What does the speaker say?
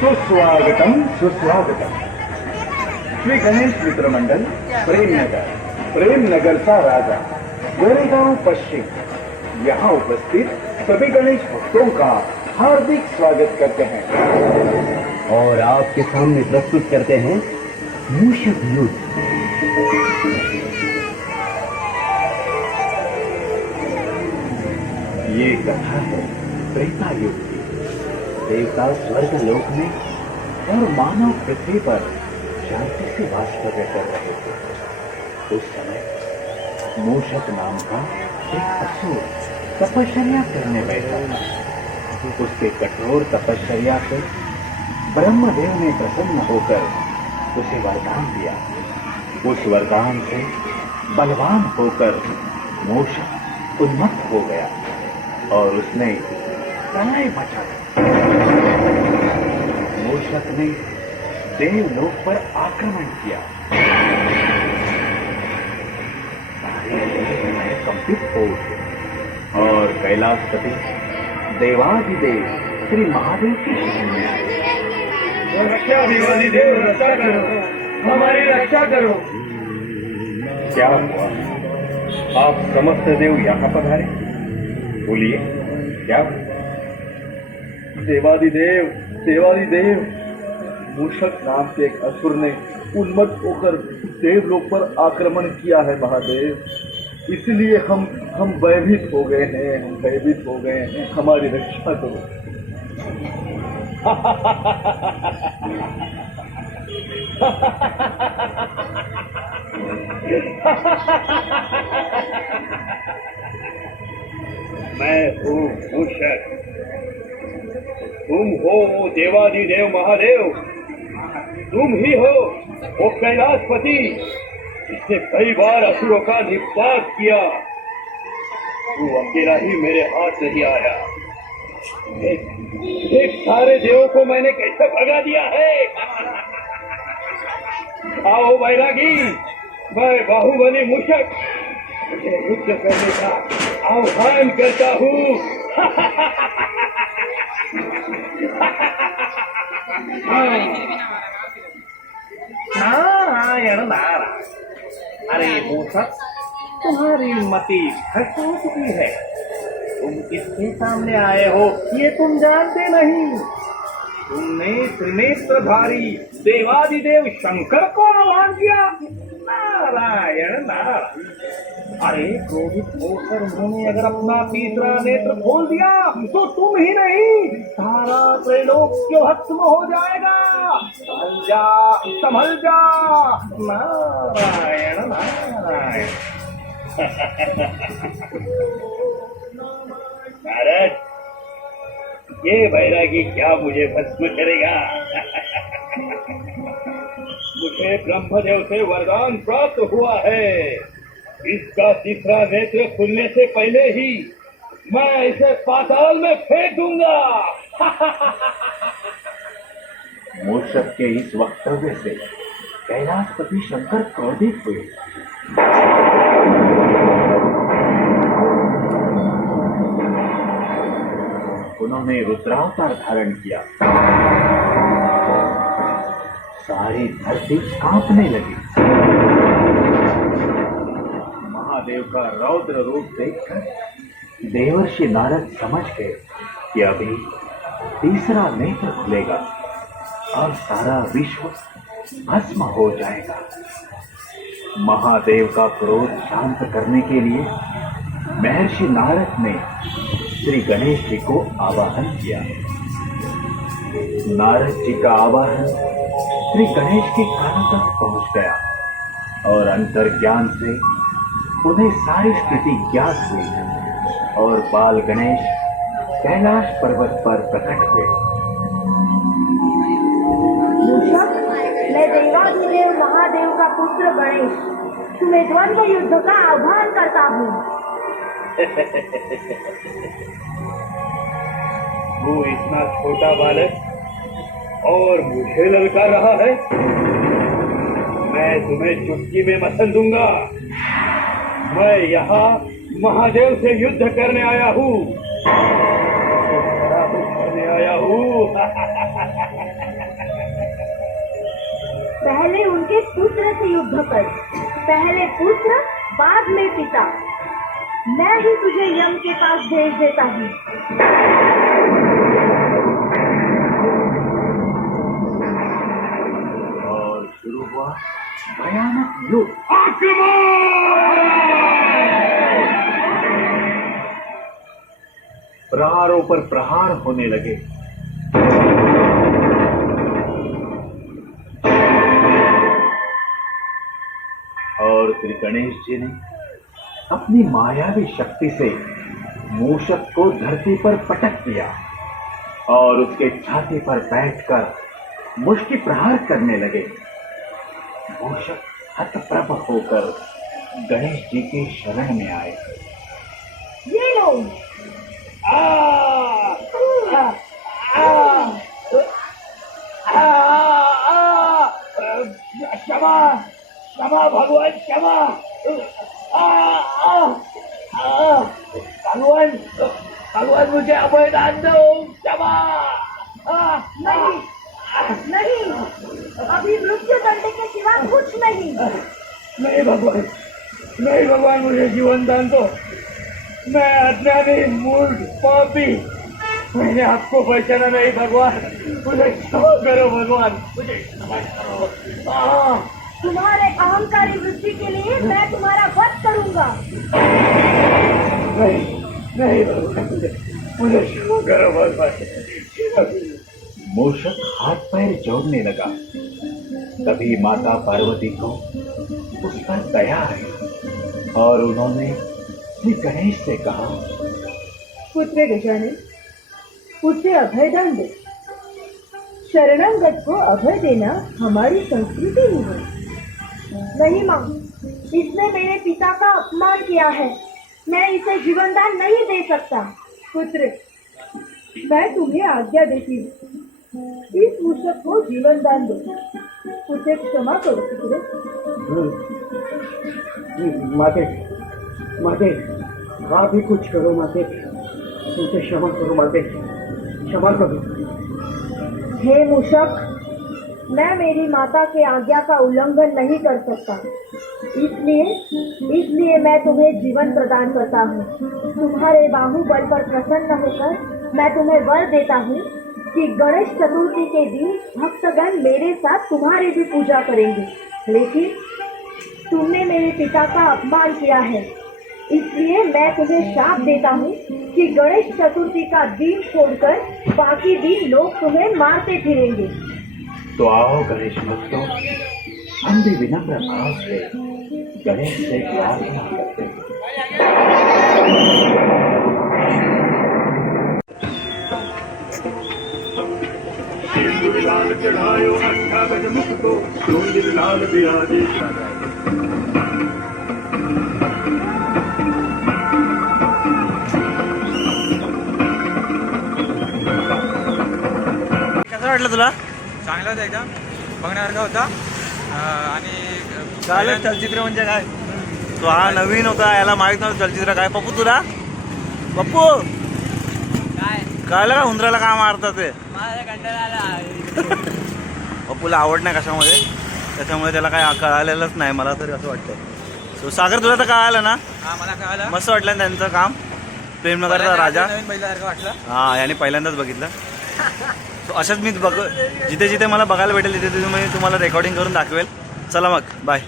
सुस्वागतम सुस्वागतम। श्री गणेश मित्र मंडल प्रेमनगर सा राजा गोरेगांव पश्चिम यहाँ उपस्थित सभी गणेश भक्तों का हार्दिक स्वागत करते हैं और आपके सामने प्रस्तुत करते हैं मूषक युद्ध। ये कथा है त्रेता युग की। देवता स्वर्ग लोक में और मानव पृथ्वी पर शांति से वास्तव्य कर रहे थे। उस समय मूषक नाम का एक असुर तपश्चर्या करने बैठा था। उसके कठोर तपश्चर्या से ब्रह्मदेव ने प्रसन्न होकर उसे वरदान दिया। उस वरदान से बलवान होकर मूषक उन्मत्त हो गया और उसने प्रलय मचा। मूषक ने देवलोक पर आक्रमण किया। सारे देव कंपित हो उठे और कैलाशपति देवाधिदेव श्री महादेव की शरण में आए। रक्षा देवाधिदेव, रक्षा करो, हमारी रक्षा करो। क्या हुआ? आप समस्त देव यहाँ पधारे, बोलिए क्या? देवाधिदेव, देवाधिदेव, मूषक नाम के एक असुर ने उन्मत्त होकर देवलोक पर आक्रमण किया है महादेव। इसलिए हम भयभीत हो गए हैं, हमारी रक्षा करो। मैं हूँ मूषक, तुम हो वो देवाधिदेव महादेव, तुम ही हो वो कैलाशपति जिसने कई बार असुरों का निपात किया। तू अकेला ही मेरे हाथ नहीं आया। एक सारे देवों को मैंने कैसे भगा दिया है। आओ बैरागी, मैं बाहुबली मूषक मुझे युद्ध करने का आह्वान करता हूँ। नारायण नारायण। अरे मूषक, तुम्हारी मति भ्रष्ट हो चुकी है। तुम किसके सामने आए हो ये तुम जानते नहीं। तुमने त्रिनेत्रधारी देवाधिदेव शंकर को आह्वान किया। नारायण नारायण। अरे क्रोधित होकर उन्होंने अगर अपना तीसरा नेत्र खोल दिया तो तुम ही नहीं सारा त्रैलोक्य भस्म हो जाएगा। संभल जा। नारायण नारायण। नारद, ये बैरागी क्या मुझे भस्म करेगा? मुझे ब्रह्मदेव से वरदान प्राप्त हुआ है। इसका तीसरा नेत्र खुलने से पहले ही मैं इसे पाताल में फेंक दूंगा। मूषक के इस वक्तव्य से कैलाशपति शंकर क्रोधित हुए। उन्होंने रुद्रावतार धारण किया। सारी धरती कांपने लगी। महादेव का रौद्र रूप देखकर देवर्षि नारद समझ गए कि अभी तीसरा नेत्र खुलेगा और सारा विश्व भस्म हो जाएगा। महादेव का क्रोध शांत करने के लिए महर्षि नारद ने श्री गणेश जी को आवाहन किया। नारद जी का आवाहन श्री गणेश के कानों तक पहुंच गया और अंतर्ज्ञान से उन्हें सारी स्थिति ज्ञात हुई और बाल गणेश कैलाश पर्वत पर प्रकट हुए। मूषक, मैं देवाधिदेव महादेव का पुत्र गणेश तुम्हें द्वंद्व युद्ध का आह्वान करता हूँ। तू इतना छोटा बालक और मुझे ललकार रहा है। मैं तुम्हें चुटकी में मसल दूंगा। मैं यहाँ महादेव से युद्ध करने आया हूँ। करने आया हूँ। पहले उनके पुत्र से युद्ध कर, पहले पुत्र बाद में पिता। मैं ही तुझे यम के पास भेज देता हूँ। और शुरू हुआ भयानक युद्ध। प्रहारों पर प्रहार होने लगे। और श्री गणेश जी ने अपनी मायावी शक्ति से मूषक को धरती पर पटक दिया और उसके छाती पर बैठकर मुष्टि प्रहार करने लगे। मूषक हतप्रभ होकर गणेश जी के शरण में आए। ये लो। क्षमा क्षमा भगवान क्षमा। भगवान भगवान मुझे अभयदान दो। क्षमा। नहीं नहीं, अभी मृत्यु दंड के सिवा कुछ नहीं। नहीं भगवान, नहीं भगवान, मुझे जीवन दान दो। मैं अज्ञानी मूर्ख पापी, मैंने आपको पहचाना नहीं भगवान, मुझे क्षमा करो भगवान, मुझे क्षमा करो। तुम्हारे अहंकारी वृत्ति के लिए मैं तुम्हारा वध करूंगा। नहीं नहीं भगवान, मुझे क्षमा करो भगवान। मूषक हाथ पैर जोड़ने लगा। तभी माता पार्वती को उस पर दया आई और उन्होंने श्री गणेश से कहा, पुत्र गजानन, उसे अभयदान दे। शरणागत को अभय देना हमारी संस्कृति ही है। नहीं माँ, इसने मेरे पिता का अपमान किया है, मैं इसे जीवन दान नहीं दे सकता। पुत्र, मैं तुम्हें आज्ञा देती हूँ, इस मूषक को जीवन दान दो। उसे क्षमा करो पुत्र। माते माते, आप ही कुछ करो माते, उसे क्षमा करो माते, क्षमा करो। हे मूषक, मैं मेरी माता के आज्ञा का उल्लंघन नहीं कर सकता, इसलिए मैं तुम्हें जीवन प्रदान करता हूँ। तुम्हारे बाहुबल पर प्रसन्न होकर मैं तुम्हें वर देता हूँ कि गणेश चतुर्थी के दिन भक्तगण मेरे साथ तुम्हारी भी पूजा करेंगे। लेकिन तुमने मेरे पिता का अपमान किया है, इसलिए मैं तुम्हें शाप देता हूँ कि गणेश चतुर्थी का दिन छोड़कर बाकी दिन लोग तुम्हें मारते फिरेंगे। तो आओ गणेश भक्तों, हम भी विनम्र भाव से गणेश से प्रार्थना करते हैं। लाल चढ़ायो अच्छा गज मुख को, रोंदिल लाल बिराजे। कसं वाटलं तुला? चांगला होता, एकदम बघण्यासारखा होता. आणि चालेल, चलचित्र म्हणजे काय? तो हा नवीन होता, याला माहित नव्हतं चलचित्र काय. पप्पू तुला? पप्पू कळलं का उंदराला का मारतात ते? पप्पूला आवड नाही कशामध्ये, त्याच्यामुळे त्याला काय कळालेलंच नाही, मला तरी असं वाटतं. सो सागर, तुला तर कळालं ना? मला कळालं, मस्त वाटलं ना त्यांचं काम. प्रेमनगरचा राजा वाटलं. हा, याने पहिल्यांदाच बघितलं. सो अशाच मी जिथे जिथे मला बघायला भेटेल तिथे तिथे मी तुम्हाला रेकॉर्डिंग करून दाखवेल. चला मग, बाय.